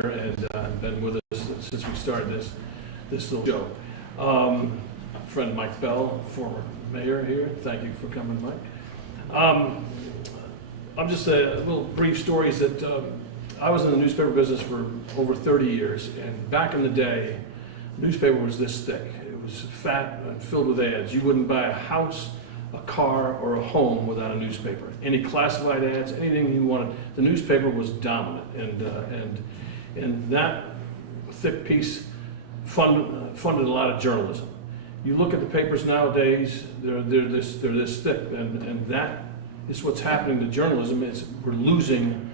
and been with us since we started this little show. Friend Mike Bell, former mayor here. Thank you for coming, Mike. I'm just a little brief stories that I was in the newspaper business for over 30 years, and back in the day, newspaper was this thick. It was fat and filled with ads. You wouldn't buy a house, a car, or a home without a newspaper. Any classified ads, anything you wanted, the newspaper was dominant, and that thick piece funded a lot of journalism. You look at the papers nowadays; they're this thick, and that is what's happening to journalism. We're losing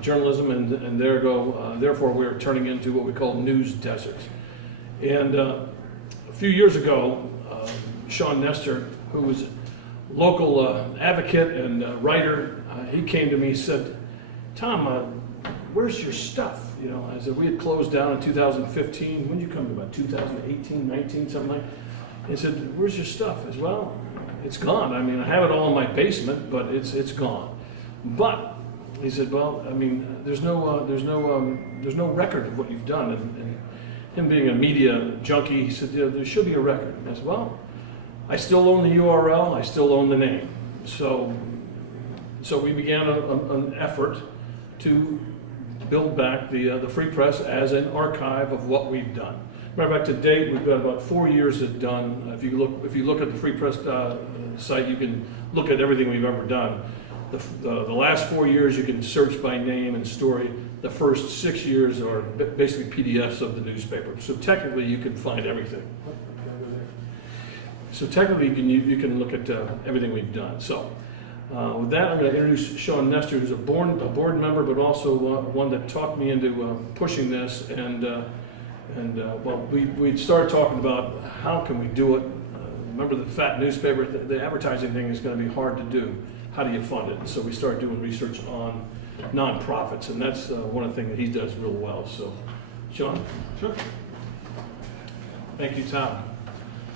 journalism, and therefore we're turning into what we call news deserts. And a few years ago, Sean Nestor, who was a local advocate and writer, he came to me and said, "Tom, where's your stuff?" You know, I said, we had closed down in 2015. When did you come to, about 2018, 19, something like that? He said, "Where's your stuff?" I said, "Well, it's gone. I mean, I have it all in my basement, but it's gone." But he said, "Well, I mean, there's no record of what you've done." And him being a media junkie, he said, "Yeah, there should be a record." And I said, "Well, I still own the URL. I still own the name." So we began an effort to build back the Free Press as an archive of what we've done. Matter of fact, to date, we've got about 4 years done. If you look at the Free Press site, you can look at everything we've ever done. The last 4 years, you can search by name and story. The first 6 years are basically PDFs of the newspaper. So technically, you can find everything. So technically, you can look at everything we've done. So with that, I'm going to introduce Sean Nestor, who's a board member, but also one that talked me into pushing this. Well, we started talking about how can we do it. Remember the fat newspaper? The advertising thing is going to be hard to do. How do you fund it? And so we started doing research on nonprofits, and that's one of the things that he does real well. So, Sean? Sure. Thank you, Tom.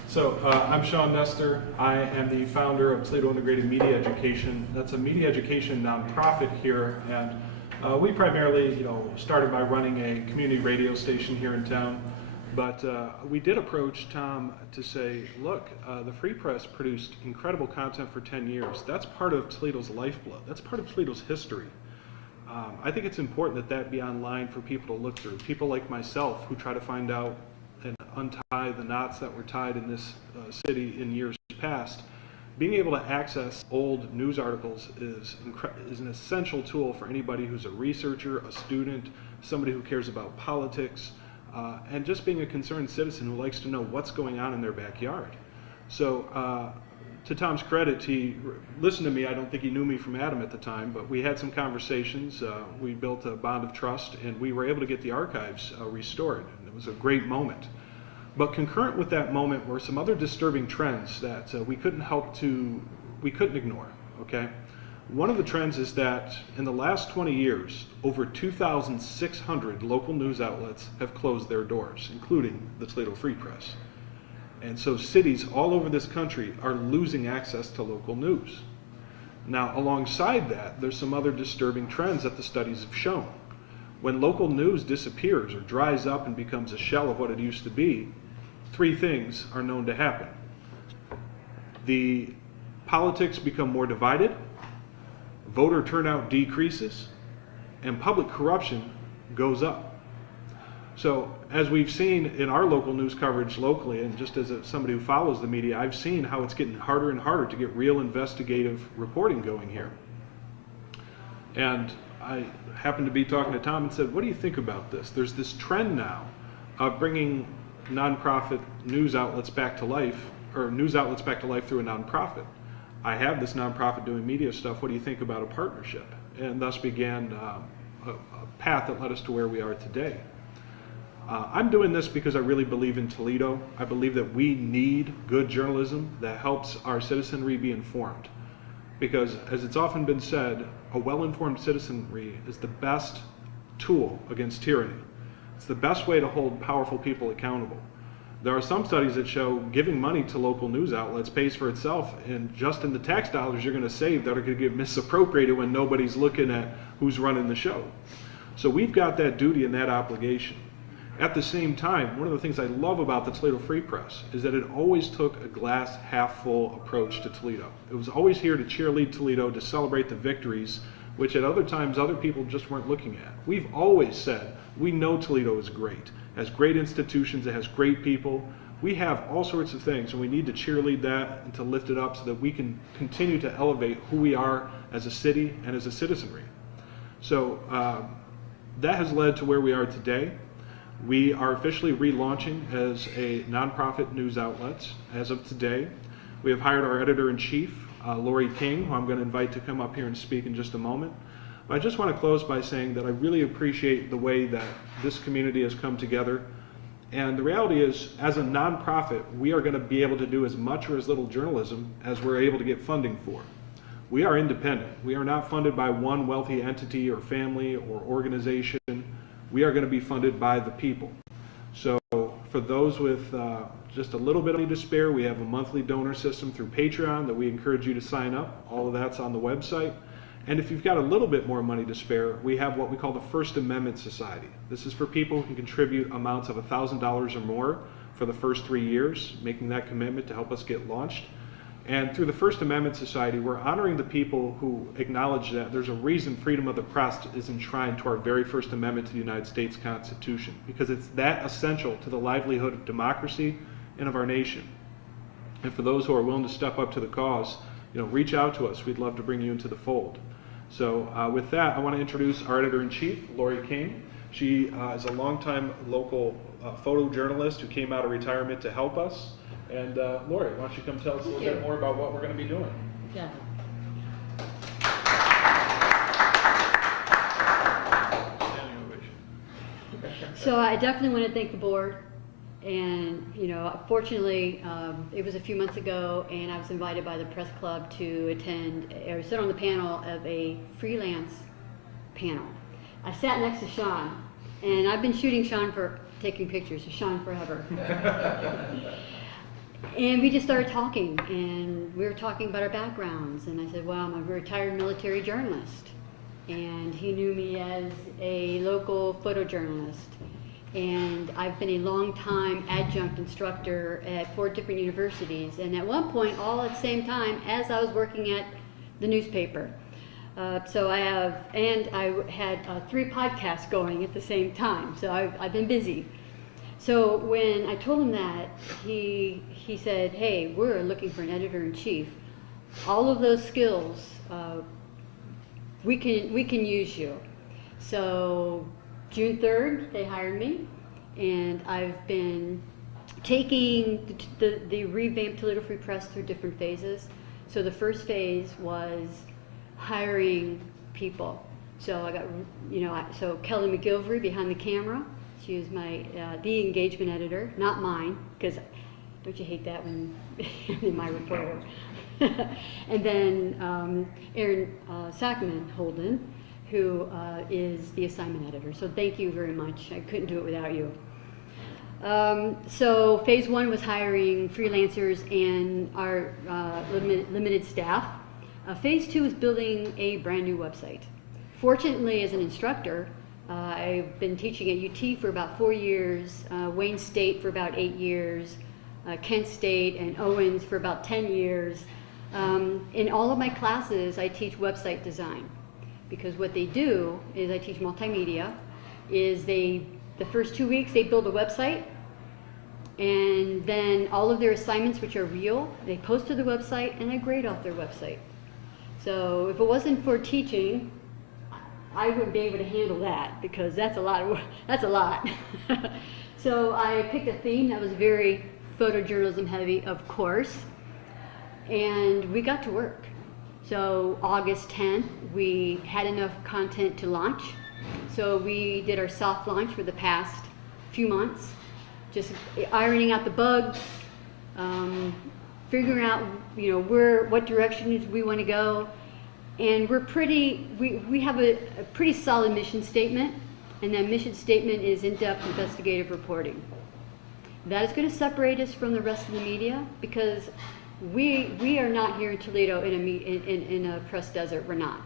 So I'm Sean Nestor. I am the founder of Toledo Integrated Media Education. That's a media education nonprofit here, and we primarily, started by running a community radio station here in town. But we did approach Tom to say, look, the Free Press produced incredible content for 10 years. That's part of Toledo's lifeblood. That's part of Toledo's history. I think it's important that be online for people to look through. People like myself who try to find out and untie the knots that were tied in this city in years past. Being able to access old news articles is an essential tool for anybody who's a researcher, a student, somebody who cares about politics, and just being a concerned citizen who likes to know what's going on in their backyard. So to Tom's credit, he listened to me. I don't think he knew me from Adam at the time, but we had some conversations. We built a bond of trust, and we were able to get the archives restored. And it was a great moment. But concurrent with that moment were some other disturbing trends that we couldn't ignore, okay? One of the trends is that in the last 20 years, over 2,600 local news outlets have closed their doors, including the Toledo Free Press. And so cities all over this country are losing access to local news. Now, alongside that, there's some other disturbing trends that the studies have shown. When local news disappears or dries up and becomes a shell of what it used to be, 3 things are known to happen. The politics become more divided, voter turnout decreases, and public corruption goes up. So as we've seen in our local news coverage locally, and just as somebody who follows the media, I've seen how it's getting harder and harder to get real investigative reporting going here. And I happened to be talking to Tom and said, what do you think about this? There's this trend now of bringing nonprofit news outlets back to life, or news outlets back to life through a nonprofit. I have this nonprofit doing media stuff. What do you think about a partnership? And thus began a path that led us to where we are today. I'm doing this because I really believe in Toledo. I believe that we need good journalism that helps our citizenry be informed. Because as it's often been said, a well-informed citizenry is the best tool against tyranny. It's the best way to hold powerful people accountable. There are some studies that show giving money to local news outlets pays for itself, and just in the tax dollars you're going to save that are going to get misappropriated when nobody's looking at who's running the show. So we've got that duty and that obligation. At the same time, one of the things I love about the Toledo Free Press is that it always took a glass half full approach to Toledo. It was always here to cheerlead Toledo, to celebrate the victories, which at other times other people just weren't looking at. We've always said, we know Toledo is great, has great institutions, it has great people. We have all sorts of things, and we need to cheerlead that and to lift it up so that we can continue to elevate who we are as a city and as a citizenry. So that has led to where we are today. We are officially relaunching as a nonprofit news outlet as of today. We have hired our editor-in-chief, Lori King, who I'm going to invite to come up here and speak in just a moment. But I just want to close by saying that I really appreciate the way that this community has come together. And the reality is, as a nonprofit, we are going to be able to do as much or as little journalism as we're able to get funding for. We are independent. We are not funded by one wealthy entity or family or organization. We are going to be funded by the people. So for those with just a little bit of money to spare, we have a monthly donor system through Patreon that we encourage you to sign up. All of that's on the website. And if you've got a little bit more money to spare, we have what we call the First Amendment Society. This is for people who can contribute amounts of $1,000 or more for the first 3 years, making that commitment to help us get launched. And through the First Amendment Society, we're honoring the people who acknowledge that there's a reason freedom of the press is enshrined to our very First Amendment to the United States Constitution, because it's that essential to the livelihood of democracy and of our nation. And for those who are willing to step up to the cause, reach out to us. We'd love to bring you into the fold. So with that, I want to introduce our editor-in-chief, Lori King. She is a longtime local photojournalist who came out of retirement to help us. And Lori, why don't you come tell us a little bit more about what we're going to be doing? Yeah. Standing ovation. So I definitely want to thank the board. And, fortunately, it was a few months ago, and I was invited by the press club to attend or sit on the panel of a freelance panel. I sat next to Sean, and I've been shooting Sean for taking pictures of Sean forever. And we just started talking, and we were talking about our backgrounds, and I said, well, I'm a retired military journalist. And he knew me as a local photojournalist. And I've been a long-time adjunct instructor at 4 different universities, and at one point, all at the same time, as I was working at the newspaper. So I had 3 podcasts going at the same time, so I've been busy. So when I told him that, he said, hey, we're looking for an editor-in-chief. All of those skills, we can use you. So June 3rd, they hired me, and I've been taking the revamped Toledo Free Press through different phases. So the first phase was hiring people. So I got, so Kelly McGilvery behind the camera. She was my the engagement editor, not mine, because don't you hate that when you're my reporter? And then Aaron Sackman Holden, who is the assignment editor. So thank you very much. I couldn't do it without you. So phase 1 was hiring freelancers and our limited staff. Phase 2 is building a brand new website. Fortunately, as an instructor, I've been teaching at UT for about 4 years, Wayne State for about 8 years, Kent State and Owens for about 10 years. In all of my classes, I teach website design. Because what they do is I teach multimedia, is the first 2 weeks they build a website, and then all of their assignments, which are real, they post to the website and I grade off their website. So if it wasn't for teaching, I wouldn't be able to handle that, because that's a lot of work. That's a lot. So I picked a theme that was very photojournalism heavy, of course, and we got to work. So August 10th, we had enough content to launch. So we did our soft launch for the past few months, just ironing out the bugs, figuring out, what directions we want to go. And we have a pretty solid mission statement, and that mission statement is in-depth investigative reporting. That is going to separate us from the rest of the media, because we are not here in Toledo in a press desert. We're not.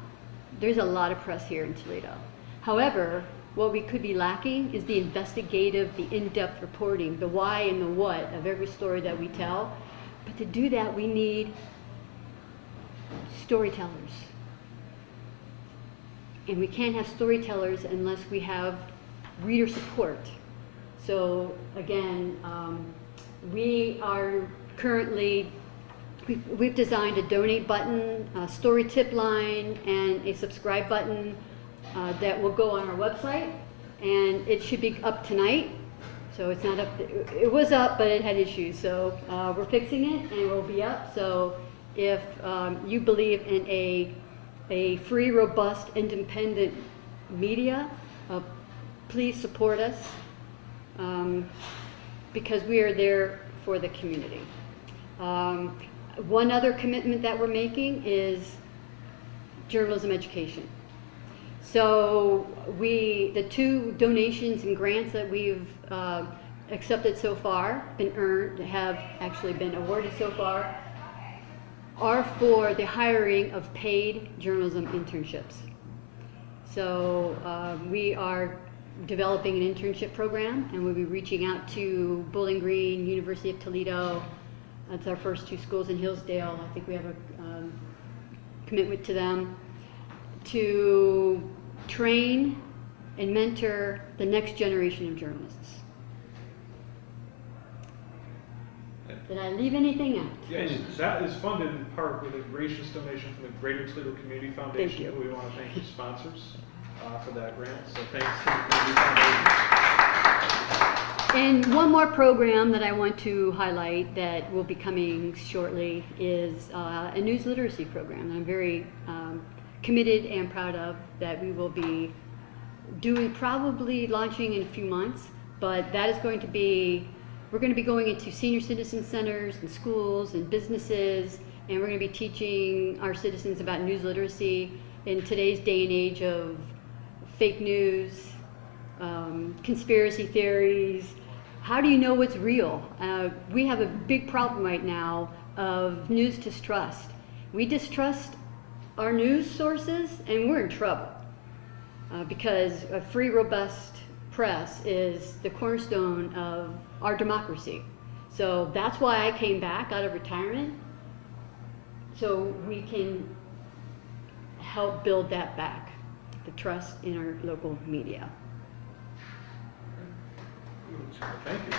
There's a lot of press here in Toledo. However, what we could be lacking is the investigative, the in-depth reporting, the why and the what of every story that we tell. But to do that, we need storytellers. And we can't have storytellers unless we have reader support. So again, we are currently, we've designed a donate button, a story tip line, and a subscribe button that will go on our website, and it should be up tonight. So it's not up, it was up, but it had issues. So we're fixing it, and it will be up. So if you believe in a free, robust, independent media, please support us, because we are there for the community. One other commitment that we're making is journalism education. So the 2 donations and grants that we've accepted so far, have actually been awarded so far, are for the hiring of paid journalism internships. So we are developing an internship program, and we'll be reaching out to Bowling Green, University of Toledo. That's our first 2 schools in Hillsdale. I think we have a commitment to them to train and mentor the next generation of journalists. Did I leave anything out? Yes, that is funded in part with a gracious donation from the Greater Toledo Community Foundation. you. We want to thank the sponsors for that grant. So thanks to the Community Foundation. And one more program that I want to highlight that will be coming shortly is a news literacy program that I'm very committed and proud of, that we will be doing, probably launching in a few months, but that is going to be, we're going to be going into senior citizen centers and schools and businesses, and we're going to be teaching our citizens about news literacy in today's day and age of fake news, conspiracy theories. How do you know what's real? We have a big problem right now of news distrust. We distrust our news sources, and we're in trouble because a free, robust press is the cornerstone of our democracy. So that's why I came back out of retirement, so we can help build that back, the trust in our local media. Thank you.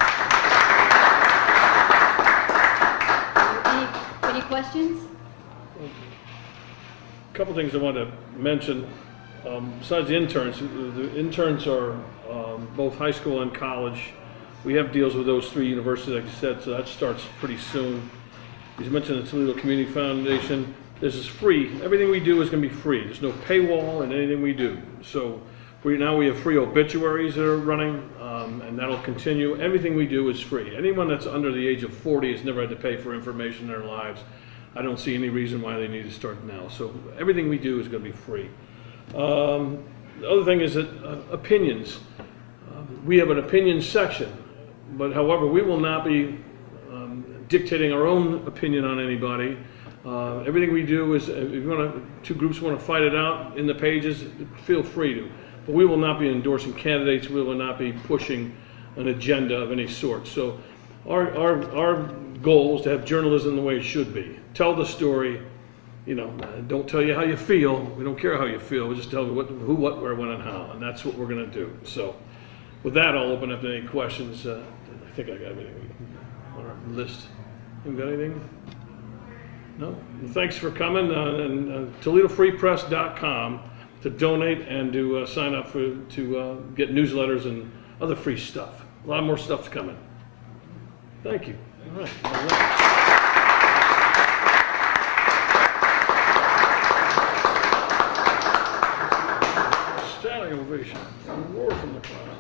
Any questions? A couple things I want to mention. Besides the interns are both high school and college. We have deals with those 3 universities, like you said, so that starts pretty soon. You mentioned the Toledo Community Foundation. This is free. Everything we do is going to be free. There's no paywall in anything we do. So now we have free obituaries that are running, and that'll continue. Everything we do is free. Anyone that's under the age of 40 has never had to pay for information in their lives. I don't see any reason why they need to start now. So everything we do is going to be free. The other thing is that opinions. We have an opinion section, but however, we will not be dictating our own opinion on anybody. Everything we do is, if you want to, 2 groups want to fight it out in the pages, feel free to. But we will not be endorsing candidates. We will not be pushing an agenda of any sort. So our goal is to have journalism the way it should be. Tell the story. You know, don't tell you how you feel. We don't care how you feel. We just tell you who, what, where, when, and how. And that's what we're going to do. So with that, I'll open up to any questions. I think I got everything on our list. You got anything? No? Thanks for coming. And ToledoFreePress.com to donate and to sign up to get newsletters and other free stuff. A lot more stuff's coming. Thank you. All right. All right. Standing ovation. A roar from the crowd.